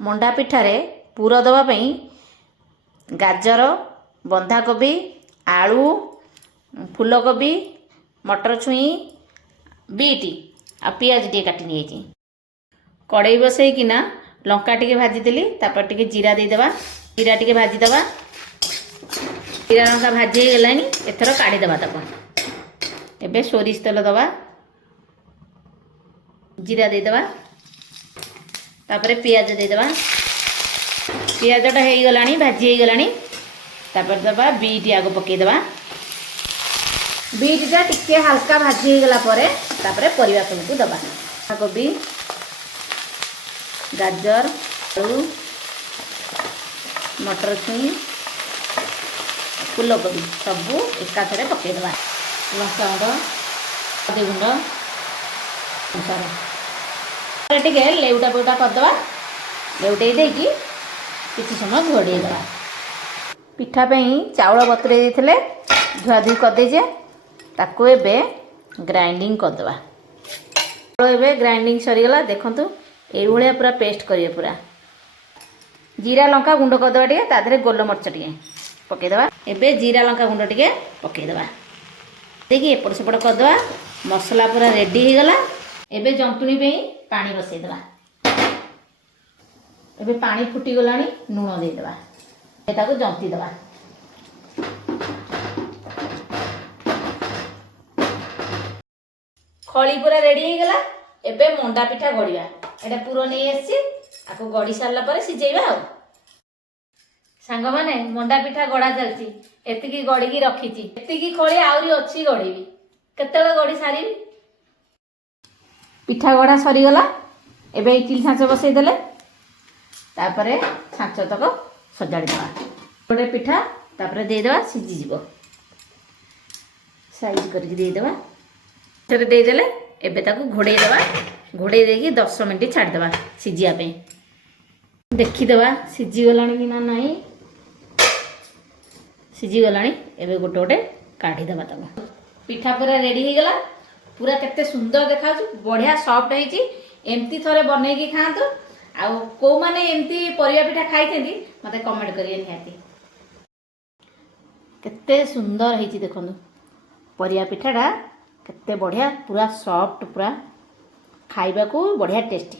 मंडा पिठारे पूर देवाई गाजर बंधाकोबी आलू फूलकोबी मटर छुई बीट आ पियाज टे काटी नहीं कड़ई बसईकिना लंका टे भाजीदेली तापर टे जीरा देदेबा जीरा टे भाजीदेबा जीरा लंका भाजी गला एथर काढ़ीदेबा ताको एबे सोरिष तेल दबा जीरा देदेबा तापर पियाज देदेबा पियाजटा हो गला भाजी हो गला तापर दबा बीट आग पकईदेबा बीटा टिके हल्का भाजी हो गला तापर परिवा सबको दबा कोबी गाजर आलू मटर छुई फूलकोबी सबू एकाथरे पकईदेबा लंका गुंड हल्दी गुंड अनुसार टे लेउटा पेउटा करदे लेउटे देकी किसी समय घोड़ेदेबा पिठापी चाउल बतुरे देते धुआधुई करदे ताको एबे ग्राइंडिंग करदे एबे ग्राइंडिंग सरीगला देखंतु ए भाया पूरा पेस्ट करिए पूरा जीरा लंका गुंड करदे टे तादरे गोलमरीच टे पकईदेबा एबे जीरा लंका गुंड टे पकईदेबा देखिए एपट सेपट करदे मसला पूरा रेडी हो गला एबे जंतुणी पे पानी बसईदेबा एबे पानी फुटी गलानी लूण देदेबा एटाको जंती देबा खली पूरा रेडी हो गला एबे मंडा पिठा गड़िया एटा पूरा नहीं आसी आपको गड़ी सारा पर सिझेबा आ सांग माने मंडा पिठा गड़ा चलती एतिकी गड़ी रखी एतिकी खली आहरी अच्छी गड़ेबी केतेबेले गड़ी सारी पिठा गड़ा सरीगला एबे इडली छाँच बसईदेले तापरे छाँच तक सजाड़ीदेवा गोटे पिठा तापरे देदेबा सिझीज साइज करके देदेबा थे देदेले एबे ताकू घोड़ेदेबा घोड़े देकी 10 मिनट छाड़देबा सिझापे देखीदेबा सिझीगला कि ना नाई सिझीगला एबे गोटे गोटे काढ़ीदेबा ताकू पिठा पूरा रेडी हो गला पूरा केते सुंदर देखा बढ़िया सॉफ्ट होईची एमती थरे बनईकी खातु आउ को माने एमती परिया पिठा खाइथेंती मते कमेंट करिए निहाती केते सुंदर होईची देखंतु परिया पिठाटा केते बढ़िया पूरा सॉफ्ट पूरा खाइबा को बढ़िया टेस्टी।